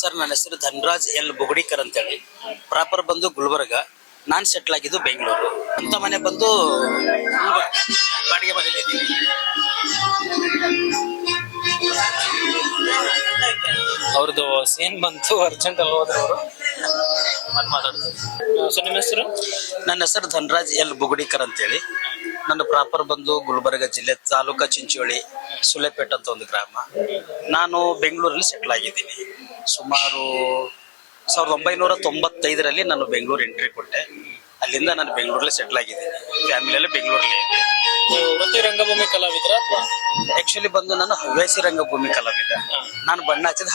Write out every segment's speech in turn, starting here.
Sir, ನನ್ನ ಹೆಸರು Dhanraj L ಬುಗುಡಿಕರ್ ಅಂತೇಳಿ. ಪ್ರಾಪರ್ ಬಂದು ಗುಲ್ಬರ್ಗ. ನಾನು ಸೆಟ್ಲ್ ಆಗಿದ್ದು ಬೆಂಗಳೂರು. ಅಂತ ಮನೆ ಬಂದು ಗುಲ್ಬರ್ಗ ಬಾಡಿಗೆ ಮನೇಲಿ ಇದ್ದೀನಿ. ಅವ್ರದ್ದು ಸೀನ್ ಬಂತು, ಅರ್ಜೆಂಟ್ ಅಲ್ಲಿ ಹೋದ್ರು ಅವರು ಮಾತಾಡ್ತಾರೆ. ಸೊ ನಿಮ್ಮ ಹೆಸರು? ನನ್ನ ಹೆಸರು ಧನರಾಜ್ ಎಲ್ ಬುಗುಡಿಕರ್ ಅಂತೇಳಿ. ನನ್ನ ಪ್ರಾಪರ್ ಬಂದು ಗುಲ್ಬರ್ಗ ಜಿಲ್ಲೆ, ತಾಲೂಕಾ ಚಿಂಚೋಳಿ, ಸುಲೆಪೇಟ್ ಅಂತ ಒಂದು ಗ್ರಾಮ. ನಾನು ಬೆಂಗಳೂರಲ್ಲಿ ಸೆಟ್ಲ್ ಆಗಿದ್ದೀನಿ. ಸುಮಾರು 1995ರಲ್ಲಿ ನಾನು ಬೆಂಗಳೂರು ಎಂಟ್ರಿ ಕೊಟ್ಟೆ. ಅಲ್ಲಿಂದ ನಾನು ಬೆಂಗಳೂರಲ್ಲಿ ಸೆಟ್ಲ್ ಆಗಿದ್ದೀನಿ. ಫ್ಯಾಮಿಲಿಯಲ್ಲಿ ಬೆಂಗಳೂರಲ್ಲಿ ಇದೆ. ವೃತ್ತಿ ರಂಗಭೂಮಿ ಕಲಾವಿದ್ರ? ಆಕ್ಚುಲಿ ಬಂದು ನಾನು ಹವ್ಯಾಸಿ ರಂಗಭೂಮಿ ಕಲಾವಿದ. ನಾನು ಬಣ್ಣ ಹಚ್ಚಿದ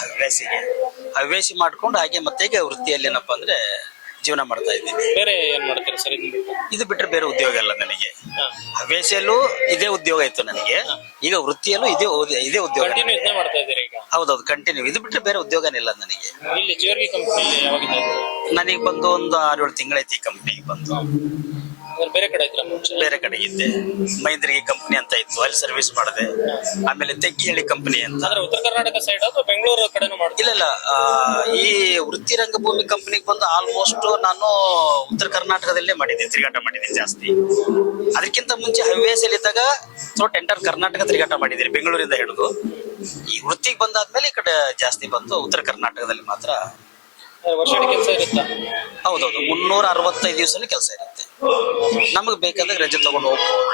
ಹವ್ಯಾಸಿ ಮಾಡ್ಕೊಂಡು ಹಾಗೆ ಮತ್ತೆ ಈಗ ವೃತ್ತಿಯಲ್ಲಿ ಏನಪ್ಪಾ ಅಂದ್ರೆ ಜೀವನ ಮಾಡ್ತಾ ಇದ್ದೀನಿ. ಬೇರೆ ಏನ್ ಮಾಡ್ತೀರಾ ಸರ್? ಇದು ಬಿಟ್ಟರೆ ಬೇರೆ ಉದ್ಯೋಗ ಅಲ್ಲ ನನಗೆ. ಹವ್ಯಾಸಿಯಲ್ಲೂ ಇದೇ ಉದ್ಯೋಗ ಇತ್ತು ನನಗೆ. ಈಗ ವೃತ್ತಿಯಲ್ಲೂ ಇದೇ ಉದ್ಯೋಗ. ಕಂಟಿನ್ಯೂ ಇದನ್ನೇ ಮಾಡ್ತಾ ಇದ್ದೀರಾ ಈಗ? ಹೌದೌದು, ಕಂಟಿನ್ಯೂ. ಇದು ಬಿಟ್ಟರೆ ಬೇರೆ ಉದ್ಯೋಗನೇ ಇಲ್ಲ ನನಗೆ. ಇಲ್ಲಿ ಜೇವರ್ಗಿ ಕಂಪನಿಯಲ್ಲಿ ಯಾವಾಗಿಂದ? ನನಗೆ ಬಂದು ಒಂದು 6-7 ತಿಂಗಳೈತಿ ಈ ಕಂಪ್ನಿಗೆ ಬಂದು. ಬೇರೆ ಕಡೆ ಇದ್ರ ಮುಂಚೆ? ಬೇರೆ ಕಡೆ ಇದ್ದೆ. ಮೈಂದ್ರಿಗೆ ಕಂಪ್ನಿ ಅಂತ ಇತ್ತು, ಅಲ್ಲಿ ಸರ್ವಿಸ್ ಮಾಡಿದೆ. ಆಮೇಲೆ ತೆಗ್ಗಿಹಳ್ಳಿ ಕಂಪ್ನಿ ಅಂತ. ಅಂದ್ರೆ ಉತ್ತರ ಕರ್ನಾಟಕ ಸೈಡ್ ಅಥವಾ ಬೆಂಗಳೂರು ಕಡೆನೂ ಮಾಡ್ತೀನಿ? ಇಲ್ಲ, ಈ ವೃತ್ತಿ ರಂಗಭೂಮಿ ಕಂಪ್ನಿಗೆ ಬಂದು ಆಲ್ಮೋಸ್ಟ್ ನಾನು ಉತ್ತರ ಕರ್ನಾಟಕದಲ್ಲೇ ಮಾಡಿದ್ದೆ, ತಿರುಗಾಟ ಮಾಡಿದ್ದೀನಿ ಜಾಸ್ತಿ. ಅದಕ್ಕಿಂತ ಮುಂಚೆ ಹವ್ಯಾಸಿಯಲ್ಲಿ ಇದ್ದಾಗ ಎಂಟರ್ ಕರ್ನಾಟಕ ತಿರುಗಾಟ ಮಾಡಿದ್ದೀನಿ, ಬೆಂಗಳೂರಿಂದ ಹಿಡಿದು. ಈ ವೃತ್ತಿಗೆ ಬಂದಾದ್ಮೇಲೆ ಈ ಕಡೆ ಜಾಸ್ತಿ ಬಂದು ಉತ್ತರ ಕರ್ನಾಟಕದಲ್ಲಿ ಮಾತ್ರ. ವರ್ಷ ಕೆಲಸ ಇರುತ್ತಾ? ಹೌದೌದು, 365 ದಿವಸದಲ್ಲಿ ಕೆಲಸ ಇರುತ್ತೆ. ನಮಗೆ ಬೇಕಾದಾಗ ರಜೆ ತಗೊಂಡು ಹೋಗ್ಬೋದು.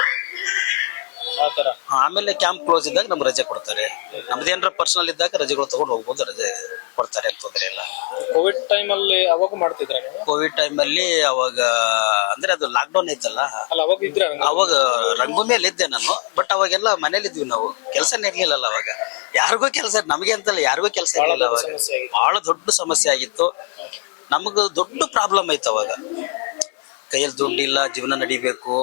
ಆತರ. ಆಮೇಲೆ ಕ್ಯಾಂಪ್ ಕ್ಲೋಸ್ ಇದ್ದಾಗ ನಮ್ಗೆ ರಜೆ ಕೊಡ್ತಾರೆ. ನಮ್ದೇನಾರ ಪರ್ಸನಲ್ ಇದ್ದಾಗ ರಜೆಗಳು ತಗೊಂಡು ಹೋಗ್ಬೋದು, ರಜೆ ಕೊಡ್ತಾರೆ ಅಂತ ತೊಂದರೆ ಇಲ್ಲ. ಕೋವಿಡ್ ಟೈಮ್ ಅಲ್ಲಿ ಅವಾಗ ಮಾಡ್ತಿದ್ರ? ಕೋವಿಡ್ ಟೈಮ್ ಅಲ್ಲಿ ಅವಾಗ ಅಂದ್ರೆ ಅದು ಲಾಕ್ ಡೌನ್ ಐತಲ್ಲ, ಅಲ್ಲ ಅವಾಗ ಇದ್ರ? ಅವಾಗ ರಂಗಭೂಮಿಯಲ್ಲಿ ಇದ್ದೆ ನಾನು. ಬಟ್ ಅವಾಗೆಲ್ಲ ಮನೇಲಿ ಇದ್ವಿ ನಾವು, ಕೆಲಸನೇ ಇರ್ಲಿಲ್ಲಲ್ಲ ಅವಾಗ. ಯಾರಿಗೂ ಕೆಲಸ, ನಮಗೆ ಅಂತಲ್ಲ ಯಾರಿಗೂ ಕೆಲಸ ಇರಲಿಲ್ಲ ಅವಾಗ. ಬಹಳ ದೊಡ್ಡ ಸಮಸ್ಯೆ ಆಗಿತ್ತು. ನಮಗ ದೊಡ್ಡ ಪ್ರಾಬ್ಲಮ್ ಐತೆ ಅವಾಗ. ಕೈಯಲ್ಲಿ ದುಡ್ಡು ಇಲ್ಲ, ಜೀವನ ನಡಿಬೇಕು,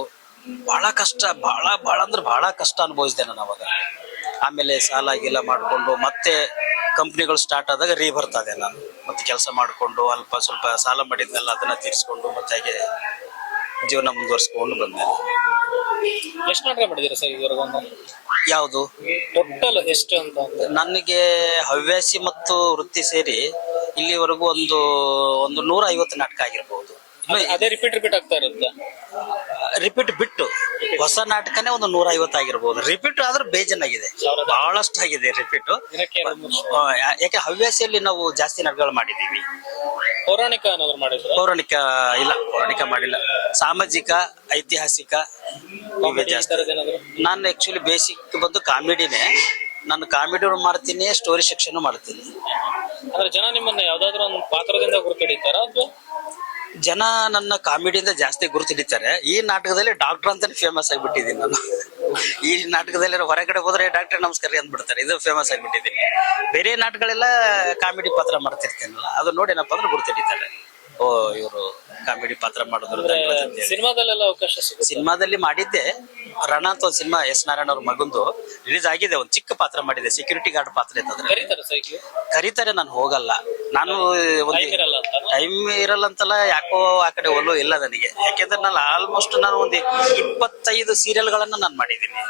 ಬಹಳ ಕಷ್ಟ. ಬಹಳ ಅಂದ್ರೆ ಬಹಳ ಕಷ್ಟ ಅನುಭವಿಸಿದೆ ನಾನು ಅವಾಗ. ಆಮೇಲೆ ಸಾಲ ಗೀಲ ಮಾಡಿಕೊಂಡು ಮತ್ತೆ ಕಂಪ್ನಿಗಳು ಸ್ಟಾರ್ಟ್ ಆದಾಗ ಬರ್ತದೆ. ನಾನು ಮತ್ತೆ ಕೆಲಸ ಮಾಡಿಕೊಂಡು ಅಲ್ಪ ಸ್ವಲ್ಪ ಸಾಲ ಮಾಡಿದ್ನೆಲ್ಲ ಅದನ್ನ ತೀರಿಸ್ಕೊಂಡು ಮತ್ತೆ ಹಾಗೆ ಜೀವನ ಮುಂದುವರ್ಸ್ಕೊಂಡು ಬಂದೆ. ಎಷ್ಟು ನಾಟಕ ಮಾಡಿದ್ದೀರಾ ಸರ್ ಇದುವರೆಗೂ? ಯಾವುದು ಟೋಟಲ್ ಎಷ್ಟು ಅಂತ? ನನಗೆ ಹವ್ಯಾಸಿ ಮತ್ತು ವೃತ್ತಿ ಸೇರಿ ಇಲ್ಲಿವರೆಗೂ ಒಂದು 150 ನಾಟಕ ಆಗಿರ್ಬಹುದು. ಅದೇ ರಿಪೀಟ್ ಆಗ್ತಾ ಇರುತ್ತೆ? ರಿಪೀಟ್ ಬಿಟ್ಟು ಹೊಸ ನಾಟಕನೇ ಒಂದು 150 ಆಗಿರ್ಬೋದು. ರಿಪೀಟ್ ಆದ್ರೂ ಬೇಜಾನಾಗಿದೆ, ಬಹಳಷ್ಟು ಆಗಿದೆ ರಿಪೀಟ್. ಯಾಕೆ ಹವ್ಯಾಸಿಯಲ್ಲಿ ನಾವು ಜಾಸ್ತಿ ನಾಟಕಗಳು ಮಾಡಿದೀವಿ. ಪೌರಾಣಿಕ ಏನಾದ್ರು ಮಾಡಿದ್ರು? ಪೌರಾಣಿಕ ಇಲ್ಲ, ಪೌರಾಣಿಕ ಮಾಡಿಲ್ಲ. ಸಾಮಾಜಿಕ, ಐತಿಹಾಸಿಕ ಇವೇ ಜಾಸ್ತಿ. ನಾನು ಆಕ್ಚುಲಿ ಬೇಸಿಕ್ ಬಂದು ಕಾಮಿಡಿನೇ. ನಾನು ಕಾಮಿಡಿ ಮಾಡ್ತೀನಿ, ಸ್ಟೋರಿ ಸೆಕ್ಷನ್ ಮಾಡ್ತೀನಿ. ಅಂದ್ರೆ ಜನ ನಿಮ್ಮನ್ನ ಯಾವ್ದಾದ್ರು ಒಂದು ಪಾತ್ರದಿಂದ ಗುರುತಿಡಿತಾರ ಅಥವಾ? ಜನ ನನ್ನ ಕಾಮಿಡಿಯಿಂದ ಜಾಸ್ತಿ ಗುರುತಿಡಿತಾರೆ. ಈ ನಾಟಕದಲ್ಲಿ ಡಾಕ್ಟರ್ ಅಂತಾನೆ ಫೇಮಸ್ ಆಗಿಬಿಟ್ಟಿದ್ದೀನಿ ನಾನು. ಈ ನಾಟಕದಲ್ಲಿ ಹೊರಗಡೆ ಹೋದ್ರೆ ಡಾಕ್ಟರ್ ನಮಸ್ಕಾರ ಅಂದ್ಬಿಡ್ತಾರೆ, ಇದು ಫೇಮಸ್ ಆಗಿಬಿಟ್ಟಿದ್ದೀನಿ. ಬೇರೆ ನಾಟಕಗಳೆಲ್ಲ ಕಾಮಿಡಿ ಪಾತ್ರ ಮಾಡ್ತಿರ್ತೇನಲ್ಲ, ಅದು ನೋಡಿ ಏನಪ್ಪಾ ಅಂದ್ರೆ ಗುರುತಿಡಿತಾರೆ. ಓ, ಇವರು ಕಾಮಿಡಿ ಪಾತ್ರ ಮಾಡಿದ್ರು. ಸಿನಿಮಾದಲ್ಲೆಲ್ಲ ಅವಕಾಶ ಸಿಗುತ್ತೆ? ಸಿನಿಮಾದಲ್ಲಿ ಮಾಡಿದ್ದೆ. ರಣ ಅಂತ ಒಂದು ಸಿನಿಮಾ, ಎಸ್ ನಾರಾಯಣ ಅವ್ರ ಮಗಂದು ರಿಲೀಸ್ ಆಗಿದೆ. ಒಂದು ಚಿಕ್ಕ ಪಾತ್ರ ಮಾಡಿದೆ, ಸೆಕ್ಯೂರಿಟಿ ಗಾರ್ಡ್ ಪಾತ್ರ ಇರ್ತದ್ರೆ. ಕರೀತಾರೆ, ನಾನು ಹೋಗಲ್ಲ. ನಾನು ಒಂದು ಟೈಮ್ ಇರಲ್ಲ ಅಂತಲ್ಲ, ಯಾಕೋ ಆ ಕಡೆ ಒಲ್ಲೋ ಇಲ್ಲ ನನಗೆ. ಯಾಕೆಂದ್ರೆ ನಾನು ಆಲ್ಮೋಸ್ಟ್ ಒಂದು 25 ಸೀರಿಯಲ್ಗಳನ್ನ ನಾನು ಮಾಡಿದ್ದೀನಿ.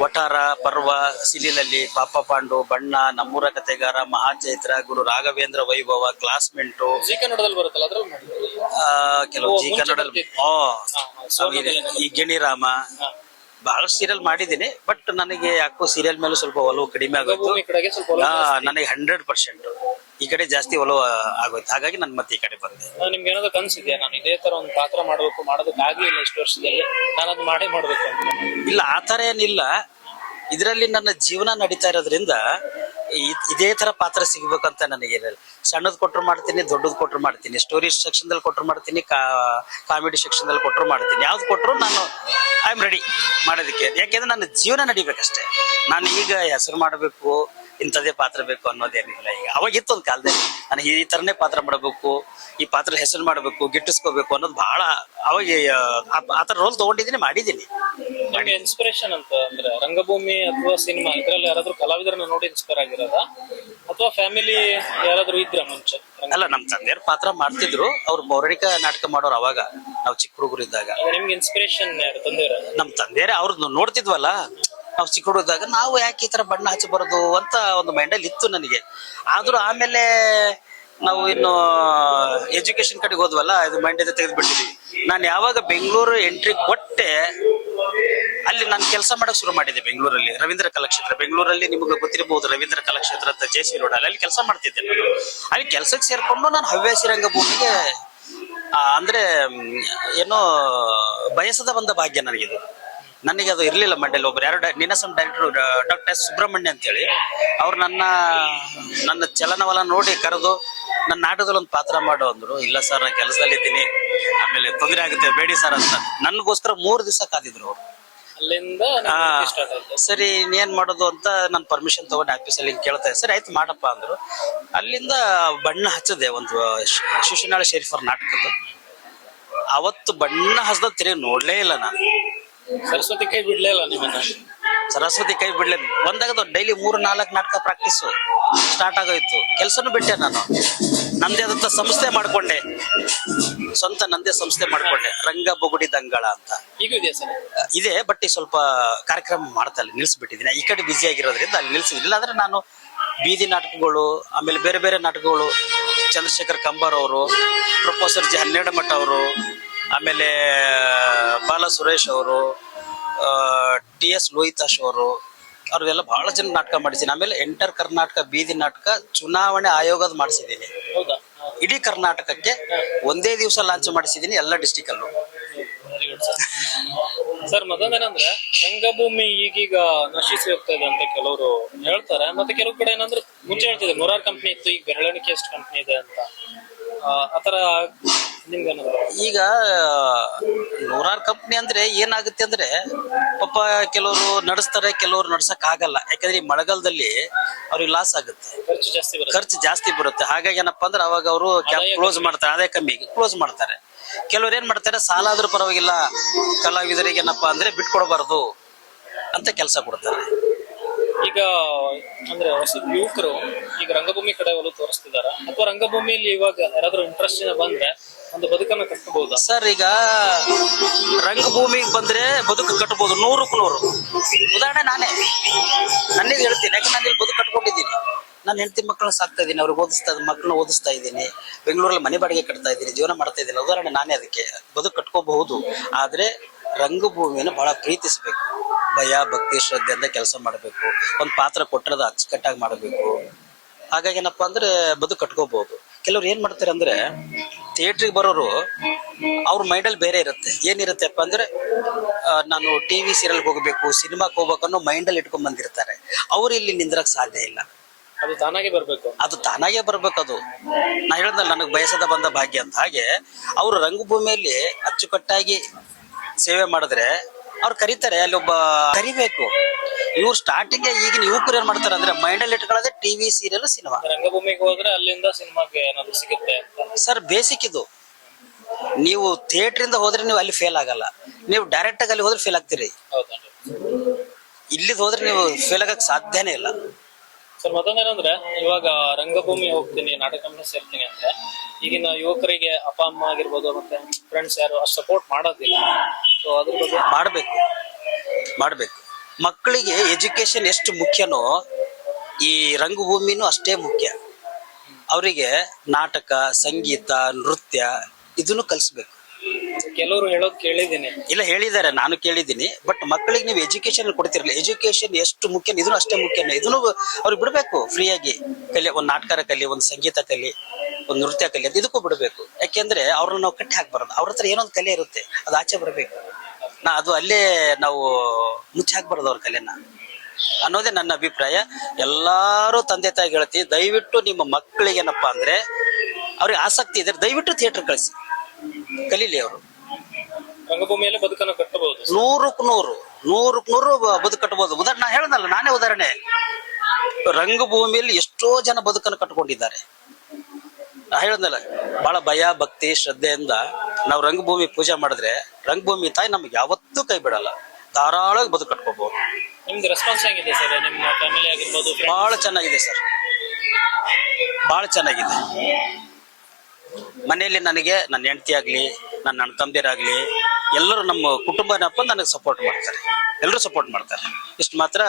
ವಟಾರ, ಪರ್ವ, ಸಿಲಿಲಲ್ಲಿ, ಪಾಪ ಪಾಂಡು, ಬಣ್ಣ, ನಮ್ಮೂರ ಕತೆಗಾರ, ಮಹಾಚೈತ್ರ, ಗುರು ರಾಘವೇಂದ್ರ ವೈಭವ, ಕ್ಲಾಸ್ಮೇಟು, ಜಿ ಕನ್ನಡದಲ್ಲಿ ಬರುತ್ತಲ್ಲ ಅದ್ರಲ್ಲಿ ಕೆಲವು ಜಿ ಕನ್ನಡದಲ್ಲಿ, ಈ ಗಿಣಿರಾಮ, ಬಹಳಷ್ಟು ಸೀರಿಯಲ್ ಮಾಡಿದ್ದೀನಿ. ಬಟ್ ನನಗೆ ಯಾಕೋ ಸೀರಿಯಲ್ ಮೇಲೆ ಸ್ವಲ್ಪ ಒಲವು ಕಡಿಮೆ ಆಗೋಯ್ತು. ನನಗೆ 100% ಈ ಕಡೆ ಜಾಸ್ತಿ ಒಲವು ಆಗೋಯ್ತು. ಹಾಗಾಗಿ ನಾನು ಮತ್ತೆ ಈ ಕಡೆ ಬಂದೆ. ನಿಮ್ಗೆ ಏನಾದ್ರು ಕನ್ಸಿದ್ಯಾ, ನಾನು ಇದೇ ತರ ಒಂದು ಪಾತ್ರ ಮಾಡೋದಕ್ಕೆ ಆಗ್ಲಿಲ್ಲ ಇಷ್ಟು ವರ್ಷದಲ್ಲಿ, ನಾನು ಅದು ಮಾಡ್ಬೇಕು ಅಂತ? ಇಲ್ಲ, ಆ ತರ ಏನಿಲ್ಲ. ಇದರಲ್ಲಿ ನನ್ನ ಜೀವನ ನಡೀತಾ ಇರೋದ್ರಿಂದ ಇದೇ ತರ ಪಾತ್ರ ಸಿಗ್ಬೇಕಂತ ನನಗೇನಿಲ್ಲ. ಸಣ್ಣದ್ ಕೊಟ್ರು ಮಾಡ್ತೀನಿ, ದೊಡ್ಡದ್ ಕೊಟ್ರು ಮಾಡ್ತೀನಿ, ಸ್ಟೋರಿ ಸೆಕ್ಷನ್ ದಲ್ಲಿ ಕೊಟ್ರು ಮಾಡ್ತೀನಿ, ಕಾಮಿಡಿ ಸೆಕ್ಷನ್ ದಲ್ಲಿ ಕೊಟ್ರು ಮಾಡ್ತೀನಿ. ಯಾವ್ದು ಕೊಟ್ರು ನಾನು ಐ ಆಮ್ ರೆಡಿ ಮಾಡೋದಕ್ಕೆ. ಯಾಕೆಂದ್ರೆ ನನ್ನ ಜೀವನ ನಡಿಬೇಕಷ್ಟೇ. ನಾನು ಈಗ ಹೆಸರು ಮಾಡಬೇಕು, ಇಂಥದೇ ಪಾತ್ರ ಬೇಕು ಅನ್ನೋದೇನಿಲ್ಲ. ಈಗ ಅವಾಗಿತ್ತು ಒಂದು ಕಾಲದಲ್ಲಿ ನನಗೆ ಈ ತರನೇ ಪಾತ್ರ ಮಾಡಬೇಕು, ಈ ಪಾತ್ರ ಹೆಸರು ಮಾಡಬೇಕು, ಗಿಟ್ಟಿಸ್ಕೋಬೇಕು ಅನ್ನೋದು ಬಹಳ. ಅವಾಗ ಆತರ ರೋಲ್ ತಗೊಂಡಿದ್ದೀನಿ, ಮಾಡಿದ್ದೀನಿ. ನಿಮ್ಗೆ ಇನ್ಸ್ಪಿರೇಷನ್ ಅಂತ ಅಂದ್ರೆ ರಂಗಭೂಮಿ ಅಥವಾ ಸಿನಿಮಾ, ಇದ್ರಲ್ಲಿ ಯಾರಾದ್ರೂ ಕಲಾವಿದರನ್ನ ನೋಡಿ ಇನ್ಸ್ಪೈರ್ ಆಗಿರೋದ ಅಥವಾ ಫ್ಯಾಮಿಲಿ ಯಾರಾದ್ರೂ ಇದ್ರ ಮುಂಚೆ? ಅಲ್ಲ, ನಮ್ ತಂದೆಯವ್ರ ಪಾತ್ರ ಮಾಡ್ತಿದ್ರು. ಅವ್ರು ಪೌರಾಣಿಕ ನಾಟಕ ಮಾಡೋರು ಅವಾಗ ನಾವು ಚಿಕ್ಕ ಹುಡುಗರು ಇದ್ದಾಗ. ನಿಮ್ಗೆ ಇನ್ಸ್ಪಿರೇಷನ್ ಯಾರು ತಂದೆಯವ್ರ? ನಮ್ ತಂದೆಯರೇ. ಅವ್ರದ್ದು ನೋಡ್ತಿದ್ವಲ್ಲ, ನಾವು ಚಿಕ್ಕ ಹುಡುಗದಾಗ ನಾವು ಯಾಕೆ ಈ ತರ ಬಣ್ಣ ಹಚ್ಚಬಾರದು ಅಂತ ಒಂದು ಮೈಂಡಲ್ಲಿ ಇತ್ತು ನನಗೆ. ಆದ್ರೂ ಆಮೇಲೆ ನಾವು ಇನ್ನು ಎಜುಕೇಶನ್ ಕಡೆಗೆ ಹೋದ್ವಲ್ಲ, ಇದು ಮೈಂಡಿಂದ ತೆಗೆದ್ಬಿಟ್ಟಿದ್ವಿ. ನಾನು ಯಾವಾಗ ಬೆಂಗಳೂರು ಎಂಟ್ರಿ ಕೊಟ್ಟೆ, ಅಲ್ಲಿ ನಾನು ಕೆಲಸ ಮಾಡಕ್ ಶುರು ಮಾಡಿದ್ದೆ ಬೆಂಗಳೂರಲ್ಲಿ, ರವೀಂದ್ರ ಕಲಾಕ್ಷೇತ್ರ. ಬೆಂಗಳೂರಲ್ಲಿ ನಿಮಗೆ ಗೊತ್ತಿರಬಹುದು, ರವೀಂದ್ರ ಕಲಾಕ್ಷೇತ್ರ ಅಂತ ಜೆ.ಸಿ. ರೋಡ್ ಅಲ್ಲಿ ಕೆಲಸ ಮಾಡ್ತಿದ್ದೆ ನಾನು. ಅಲ್ಲಿ ಕೆಲಸಕ್ಕೆ ಸೇರ್ಕೊಂಡು ನಾನು ಹವ್ಯಾಸಿ ರಂಗಭೂಮಿಗೆ ಅಂದ್ರೆ ಏನೋ ಬಯಸದ ಬಂದ ಭಾಗ್ಯ ನನಗಿದು. ನನಗೆ ಅದು ಇರ್ಲಿಲ್ಲ ಮಂಡ್ಯಲ್ಲಿ. ಒಬ್ರು ಯಾರು Ninasam director doctor S. Subrahmanya ಅಂತೇಳಿ, ಅವ್ರು ನನ್ನ ಚಲನವಲನ ನೋಡಿ ಕರೆದು ನನ್ನ ನಾಟಕದಲ್ಲಿ ಒಂದು ಪಾತ್ರ ಮಾಡು ಅಂದ್ರು. ಇಲ್ಲ ಸರ್, ನಾನು ಕೆಲಸದಲ್ಲಿ ಇದ್ದೀನಿ, ಆಮೇಲೆ ತೊಂದರೆ ಆಗುತ್ತೆ, ಬೇಡಿ ಸರ್ ಅಂತ. ನನ್ಗೋಸ್ಕರ 3 ದಿವಸ ಕಾದಿದ್ರು ಅವರು. ಅಲ್ಲಿಂದ ಸರಿ ಇನ್ನೇನ್ ಮಾಡೋದು ಅಂತ ನಾನು ಪರ್ಮಿಷನ್ ತಗೊಂಡು ಆಫೀಸಲ್ಲಿ ಕೇಳ್ತಾ, ಸರಿ ಆಯ್ತು ಮಾಡಪ್ಪ ಅಂದ್ರು. ಅಲ್ಲಿಂದ ಬಣ್ಣ ಹಚ್ಚದೆ ಒಂದು ಶಿಶುನಾಳ ಶರೀಫರ್ ನಾಟಕದ್ದು. ಅವತ್ತು ಬಣ್ಣ ಹಚ್ಚದ ತಿರುಗಿ ನೋಡ್ಲೇ ಇಲ್ಲ ನಾನು. ಸರಸ್ವತಿ ಕೈ ಬಿಡ್ಲೇ ಇಲ್ಲ ನಿಮ್ಮನ್ನ? ಸರಸ್ವತಿ ಕೈ ಬಿಡ್ಲೇ. ಒಂದಾಗ ಡೈಲಿ 3-4 ನಾಟಕ ಪ್ರಾಕ್ಟೀಸು ಸ್ಟಾರ್ಟ್ ಆಗೋಯ್ತು. ಕೆಲಸನೂ ಬಿಟ್ಟೆ ನಾನು. ನಂದೇ ಆದಂತ ಸಂಸ್ಥೆ ಮಾಡ್ಕೊಂಡೆ, ಸ್ವಂತ ನಂದೇ ಸಂಸ್ಥೆ ಮಾಡ್ಕೊಂಡೆ, ರಂಗ ಬೊಗುಡಿ ದಂಗಳ ಅಂತ. ಈಗ ಇದೆಯಾ ಸರ್? ಇದೆ, ಬಟ್ ಈ ಸ್ವಲ್ಪ ಕಾರ್ಯಕ್ರಮ ಮಾಡ್ತಾ ಇಲ್ಲ, ನಿಲ್ಸ್ಬಿಟ್ಟಿದ್ದೀನಿ. ಈ ಕಡೆ ಬ್ಯುಸಿ ಆಗಿರೋದ್ರಿಂದ ಅಲ್ಲಿ ನಿಲ್ಸಿದ್ದಿಲ್ಲ. ಆದ್ರೆ ನಾನು ಬೀದಿ ನಾಟಕಗಳು, ಆಮೇಲೆ ಬೇರೆ ಬೇರೆ ನಾಟಕಗಳು, ಚಂದ್ರಶೇಖರ್ ಕಂಬಾರ್ ಅವರು, ಪ್ರೊಫೆಸರ್ ಜಿ ಹನ್ನೆರಡಮಠ ಅವರು, ಆಮೇಲೆ ಬಾಲ ಸುರೇಶ್ ಅವರು, ಟಿ.ಎಸ್. ಲೋಹಿತಾಶ್ ಅವರು, ಅವ್ರಿಗೆಲ್ಲ ಬಹಳ ಜನ ನಾಟಕ ಮಾಡಿದ್ದೀನಿ. ಆಮೇಲೆ ಎಂಟರ್ ಕರ್ನಾಟಕ ಬೀದಿ ನಾಟಕ ಚುನಾವಣೆ ಆಯೋಗದ ಮಾಡಿಸಿದ್ದೀನಿ. ಹೌದಾ? ಇಡೀ ಕರ್ನಾಟಕಕ್ಕೆ ಒಂದೇ ದಿವಸ ಲಾಂಚ್ ಮಾಡಿಸಿದ್ದೀನಿ, ಎಲ್ಲ ಡಿಸ್ಟಿಕ್ ಅಲ್ಲೂ. Very good sir. ಸರ್, ಮತ್ತೊಂದೇನಂದ್ರೆ ರಂಗಭೂಮಿ ಈಗೀಗ ನಶಿಸಿ ಹೋಗ್ತಾ ಇದೆ ಅಂತ ಕೆಲವರು ಹೇಳ್ತಾರೆ. ಮತ್ತೆ ಕೆಲವು ಕಡೆ ಏನಂದ್ರೆ ಮುಂಚೆ ಹೇಳ್ತಿದೆ ನೂರಾರು ಕಂಪ್ನಿ ಇತ್ತು, ಈಗ ಬೆರಳೆಣಿಕೆ ಎಷ್ಟು ಕಂಪ್ನಿ ಇದೆ ಅಂತ. ಆತರ ನಿಮ್ಗೇನಾದ್ರು? ಈಗ 100 ಕಂಪ್ನಿ ಅಂದ್ರೆ ಏನಾಗುತ್ತೆ ಅಂದ್ರೆ, ಪಾಪ ಕೆಲವರು ನಡೆಸ್ತಾರೆ, ಕೆಲವರು ನಡ್ಸಕ್ ಆಗಲ್ಲ. ಯಾಕಂದ್ರೆ ಈ ಮಳೆಗಾಲದಲ್ಲಿ ಅವ್ರಿಗೆ ಲಾಸ್ ಆಗುತ್ತೆ, ಖರ್ಚು ಜಾಸ್ತಿ ಬರುತ್ತೆ. ಹಾಗಾಗಿ ಏನಪ್ಪಾ ಅಂದ್ರೆ ಅವಾಗ ಅವರು ಕ್ಲೋಸ್ ಮಾಡ್ತಾರೆ, ಅದೇ ಕಮ್ಮಿ ಕ್ಲೋಸ್ ಮಾಡ್ತಾರೆ. ಕೆಲವ್ರು ಏನ್ ಮಾಡ್ತಾರೆ, ಸಾಲ ಆದ್ರೂ ಪರವಾಗಿಲ್ಲ, ಕಲಾವಿದರಿಗೆ ಏನಪ್ಪಾ ಅಂದ್ರೆ ಬಿಟ್ಕೊಡ್ಬಾರ್ದು ಅಂತ ಕೆಲಸ ಕೊಡ್ತಾರೆ. ಈಗ ಅಂದ್ರೆ ಹೊಸ ಯುವಕರು ಈಗ ರಂಗಭೂಮಿ ಕಡೆ ಒಲವು ತೋರಿಸ್ತಿದಾರ, ಅಥವಾ ರಂಗಭೂಮಿಯಲ್ಲಿ ಇವಾಗ ಯಾರಾದ್ರೂ ಇಂಟ್ರೆಸ್ಟ್ ಬಂದ್ರೆ ಒಂದು ಬದುಕನ್ನ ಕಟ್ಟಬಹುದಾ? ಸರ್, ಈಗ ರಂಗಭೂಮಿಗೆ ಬಂದ್ರೆ ಬದುಕು ಕಟ್ಟಬಹುದು 100ಕ್ಕೆ 100. ಉದಾಹರಣೆ ನನ್ನೇ ಹೇಳ್ತೀನಿ, ಯಾಕೆ ನಾನು ಇಲ್ಲಿ ಬದುಕು ಕಟ್ಕೊಂಡಿದ್ದೀನಿ. ನಾನು ಹೆಂಡತಿ ಮಕ್ಕಳನ್ನ ಸಾಕ್ತಾ ಇದ್ದೀನಿ, ಅವ್ರಿಗೆ ಮಕ್ಕಳನ್ನ ಓದಿಸ್ತಾ ಇದ್ದೀನಿ, ಬೆಂಗಳೂರಲ್ಲಿ ಮನೆ ಬಾಡಿಗೆ ಕಟ್ತಾ ಇದ್ದೀನಿ, ಜೀವನ ಮಾಡ್ತಾ ಇದ್ದೀನಿ. ಉದಾಹರಣೆ ನಾನೇ ಅದಕ್ಕೆ ಬದುಕು ಕಟ್ಕೋಬಹುದು. ಆದ್ರೆ ರಂಗಭೂಮಿಯನ್ನು ಬಹಳ ಪ್ರೀತಿಸಬೇಕು, ಭಯ ಭಕ್ತಿ ಶ್ರದ್ಧೆಯಿಂದ ಕೆಲಸ ಮಾಡಬೇಕು. ಒಂದು ಪಾತ್ರ ಕೊಟ್ಟರದ ಅಚ್ಚುಕಟ್ಟಾಗಿ ಮಾಡಬೇಕು. ಹಾಗಾಗಿ ಏನಪ್ಪಾ ಅಂದ್ರೆ ಬದುಕು ಕಟ್ಕೋಬಹುದು. ಕೆಲವ್ರು ಏನ್ ಮಾಡ್ತಾರೆ ಅಂದ್ರೆ, ಥಿಯೇಟ್ರಿಗೆ ಬರೋರು ಅವ್ರ ಮೈಂಡಲ್ಲಿ ಬೇರೆ ಇರುತ್ತೆ. ಏನಿರುತ್ತೆಪ್ಪ ಅಂದ್ರೆ, ನಾನು ಟಿವಿ ಸೀರಿಯಲ್ ಹೋಗ್ಬೇಕು, ಸಿನಿಮಾಕ್ಕೆ ಹೋಗ್ಬೇಕು ಅನ್ನೋ ಮೈಂಡಲ್ಲಿ ಇಟ್ಕೊಂಡ್ ಬಂದಿರ್ತಾರೆ. ಅವ್ರು ಇಲ್ಲಿ ನಿಂದ್ರಕ್ ಸಾಧ್ಯ ಇಲ್ಲ. ಅದು ತಾನಾಗೆ ಬರ್ಬೇಕು. ಅದು ನಾ ಹೇಳಿದ್ನಲ್ಲ, ನನಗೆ ಬಯಸದ ಬಂದ ಭಾಗ್ಯ ಅಂತ. ಹಾಗೆ ಅವರು ರಂಗಭೂಮಿಯಲ್ಲಿ ಅಚ್ಚುಕಟ್ಟಾಗಿ ಸೇವೆ ಮಾಡಿದ್ರೆ ಅವ್ರು ಕರೀತಾರೆ, ಅಲ್ಲಿ ಒಬ್ಬ ಕರಿಬೇಕು. ಇವ್ರು ಸ್ಟಾರ್ಟಿಂಗ್ ಈಗಿನ ಯುವಕರು ಏನ್ ಮಾಡ್ತಾರೆ ಅಂದ್ರೆ, ಮೈಂಡಲ್ಲಿ ಇಟ್ಕೊಳ್ಳೋದೇ ಟಿವಿ ಸೀರಿಯಲ್ ಸಿನಿಮಾ. ರಂಗಭೂಮಿಗೆ ಹೋದ್ರೆ ಅಲ್ಲಿಂದ ಸಿನಿಮಾಗೆ ಏನಾದ್ರು ಸಿಗುತ್ತೆ ಸರ್, ಬೇಸಿಕ್ ಇದು. ನೀವು ಥಿಯೇಟರ್ ಇಂದ ಹೋದ್ರೆ ನೀವು ಅಲ್ಲಿ ಫೇಲ್ ಆಗಲ್ಲ, ನೀವು ಡೈರೆಕ್ಟ್ ಆಗಿ ಅಲ್ಲಿ ಹೋದ್ರೆ ಫೇಲ್ ಆಗ್ತೀರಿ. ಇಲ್ಲಿ ಹೋದ್ರೆ ನೀವು ಫೇಲ್ ಆಗಕ್ ಸಾಧ್ಯನೇ ಇಲ್ಲ. ಸರ್, ಮತ್ತೊಂದೇನಂದ್ರೆ, ಇವಾಗ ರಂಗಭೂಮಿ ಹೋಗ್ತೀನಿ, ನಾಟಕ ಕಂಪನಿ ಸೇರ್ತೀನಿ ಅಂದ್ರೆ ಈಗಿನ ಯುವಕರಿಗೆ ಅಪ್ಪ ಅಮ್ಮ ಆಗಿರ್ಬೋದು, ಮತ್ತೆ ಫ್ರೆಂಡ್ಸ್ ಯಾರು ಅಷ್ಟು ಸಪೋರ್ಟ್ ಮಾಡೋದಿಲ್ಲ. ಸೊ ಅದ್ರ ಬಗ್ಗೆ ಮಾಡ್ಬೇಕು. ಮಕ್ಕಳಿಗೆ ಎಜುಕೇಶನ್ ಎಷ್ಟು ಮುಖ್ಯನೋ, ಈ ರಂಗಭೂಮಿನೂ ಅಷ್ಟೇ ಮುಖ್ಯ. ಅವರಿಗೆ ನಾಟಕ, ಸಂಗೀತ, ನೃತ್ಯ ಇದನ್ನು ಕಲಿಸ್ಬೇಕು. ಕೆಲವರು ಹೇಳೋದು ಕೇಳಿದ್ದೀನಿ. ಇಲ್ಲ, ಹೇಳಿದ್ದಾರೆ, ನಾನು ಕೇಳಿದ್ದೀನಿ. ಬಟ್ ಮಕ್ಕಳಿಗೆ ನೀವು ಎಜುಕೇಶನ್ ಕೊಡ್ತಿರಲಿಲ್ಲ. ಎಜುಕೇಶನ್ ಎಷ್ಟು ಮುಖ್ಯ, ಇದನ್ನು ಅಷ್ಟೇ ಮುಖ್ಯನೇ. ಇದನ್ನು ಅವ್ರಿಗೆ ಬಿಡ್ಬೇಕು ಫ್ರೀಯಾಗಿ. ಒಂದು ನಾಟಕ ಕಲಿ, ಒಂದು ಸಂಗೀತ ಕಲಿ, ಒಂದು ನೃತ್ಯ ಕಲಿ ಅಂತ ಇದಕ್ಕೂ ಬಿಡಬೇಕು. ಯಾಕೆಂದ್ರೆ ಅವ್ರನ್ನ ನಾವು ಕಟ್ಟಿ ಹಾಕ್ಬಾರ್ದು. ಅವ್ರ ಹತ್ರ ಏನೋ ಒಂದು ಕಲೆ ಇರುತ್ತೆ, ಅದು ಆಚೆ ಬರಬೇಕು. ಅದು ಅಲ್ಲೇ ನಾವು ಮುಚ್ಚಿ ಹಾಕ್ಬಾರ್ದು ಅವ್ರ ಕಲೆನ ಅನ್ನೋದೇ ನನ್ನ ಅಭಿಪ್ರಾಯ. ಎಲ್ಲಾರು ತಂದೆ ತಾಯಿ ಹೇಳ್ತೀವಿ, ದಯವಿಟ್ಟು ನಿಮ್ಮ ಮಕ್ಕಳಿಗೆ ಏನಪ್ಪಾ ಅಂದ್ರೆ ಅವ್ರಿಗೆ ಆಸಕ್ತಿ ಇದ್ರೆ ದಯವಿಟ್ಟು ಥಿಯೇಟರ್ ಕಳಿಸಿ, ಕಲೀಲಿ. ಅವರು ರಂಗಭೂಮಿಯಲ್ಲಿ ಬದುಕನ್ನು ಕಟ್ಟಬಹುದು. 100ಕ್ಕೆ 100 ಬದುಕು ಕಟ್ಟಬಹುದು. ಉದಾಹರಣೆ ನಾ ಹೇಳ್ದಲ್ಲ, ನಾನೇ ಉದಾಹರಣೆ. ರಂಗಭೂಮಿಯಲ್ಲಿ ಎಷ್ಟೋ ಜನ ಬದುಕನ್ನು ಕಟ್ಕೊಂಡಿದ್ದಾರೆ. ನಾ ಹೇಳ್ದಲ್ಲ, ಬಹಳ ಭಯ ಭಕ್ತಿ ಶ್ರದ್ಧೆಯಿಂದ ನಾವು ರಂಗಭೂಮಿ ಪೂಜೆ ಮಾಡಿದ್ರೆ ರಂಗಭೂಮಿ ತಾಯಿ ನಮ್ಗೆ ಯಾವತ್ತೂ ಕೈ ಬಿಡಲ್ಲ. ಧಾರಾಳವಾಗಿ ಬದುಕು ಕಟ್ಕೋಬಹುದು. ನಿಮ್ದು ರೆಸ್ಪಾನ್ಸ್ ಆಗಿದೆ ಸರ್, ನಿಮ್ಮ ಫ್ಯಾಮಿಲಿ ಆಗಿರ್ಬೋದು? ಬಹಳ ಚೆನ್ನಾಗಿದೆ ಸರ್, ಬಹಳ ಚೆನ್ನಾಗಿದೆ. ಮನೆಯಲ್ಲಿ ನನಗೆ ನನ್ನ ಹೆಂಡತಿ ಆಗ್ಲಿ, ನನ್ನ ತಮ್ಮದಿರಾಗ್ಲಿ, ಎಲ್ಲರೂ ನಮ್ಮ ಕುಟುಂಬನಪ್ಪ ನನಗೆ ಸಪೋರ್ಟ್ ಮಾಡ್ತಾರೆ. ಎಲ್ಲರೂ ಸಪೋರ್ಟ್ ಮಾಡ್ತಾರೆ. ಇಷ್ಟು ಮಾತ್ರ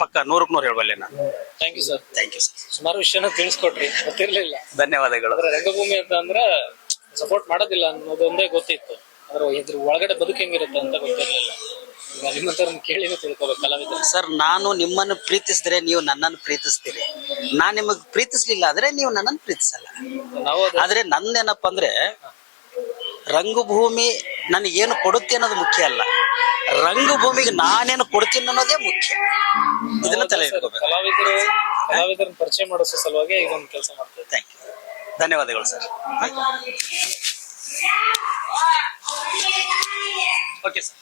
ಪಕ್ಕ 100ಕ್ಕೆ 100 ಹೇಳ್ಬಲ್ಲೆ ನಾನು. Thank you sir. Thank you sir. ಸುಮಾರು ವಿಷಯನ ತಿಳಿಸ್ಕೊಟ್ರಿ, ಗೊತ್ತಿರ್ಲಿಲ್ಲ. ಧನ್ಯವಾದಗಳು. ಅಂದ್ರೆ ರಂಗಭೂಮಿ ಅಂತ ಅಂದ್ರೆ ಸಪೋರ್ಟ್ ಮಾಡೋದಿಲ್ಲ ಅನ್ನೋದೊಂದೇ ಗೊತ್ತಿತ್ತು, ಆದ್ರೆ ಇದ್ರ ಒಳಗಡೆ ಬದುಕು ಹೆಂಗಿರುತ್ತೆ ಅಂತ ಗೊತ್ತಿರ್ಲಿಲ್ಲ. ಈಗ ನಿಮ್ಮ ಹತ್ರ ಕೇಳಿನೇ ತಿಳ್ಕೊಬೇಕು ಕಲಾವಿದ. ಸರ್, ನಾನು ನಿಮ್ಮನ್ನು ಪ್ರೀತಿಸಿದ್ರೆ ನೀವು ನನ್ನನ್ನು ಪ್ರೀತಿಸ್ತೀರಿ, ನಾನ್ ನಿಮಗ್ ಪ್ರೀತಿಸ್ಲಿಲ್ಲ ಅಂದ್ರೆ ನೀವು ನನ್ನನ್ನು ಪ್ರೀತಿಸಲ್ಲ. ನಾವು ಆದ್ರೆ ನಂದೇನಪ್ಪ ಅಂದ್ರೆ ರಂಗಭೂಮಿ ನನಗೇನು ಕೊಡುತ್ತೆ ಅನ್ನೋದು ಮುಖ್ಯ ಅಲ್ಲ, ರಂಗಭೂಮಿಗೆ ನಾನೇನು ಕೊಡ್ತೀನಿ ಅನ್ನೋದೇ ಮುಖ್ಯ. ಇದನ್ನ ತಲೆ ಇಟ್ಕೋಬೇಕು. ಕಲಾವಿದರನ್ನ ಪರಿಚಯ ಮಾಡಿಸೋ ಸಲುವಾಗಿ ಇದೊಂದು ಕೆಲಸ ಮಾಡ್ತೀವಿ. ಥ್ಯಾಂಕ್ ಯು, ಧನ್ಯವಾದಗಳು ಸರ್. Okay sir.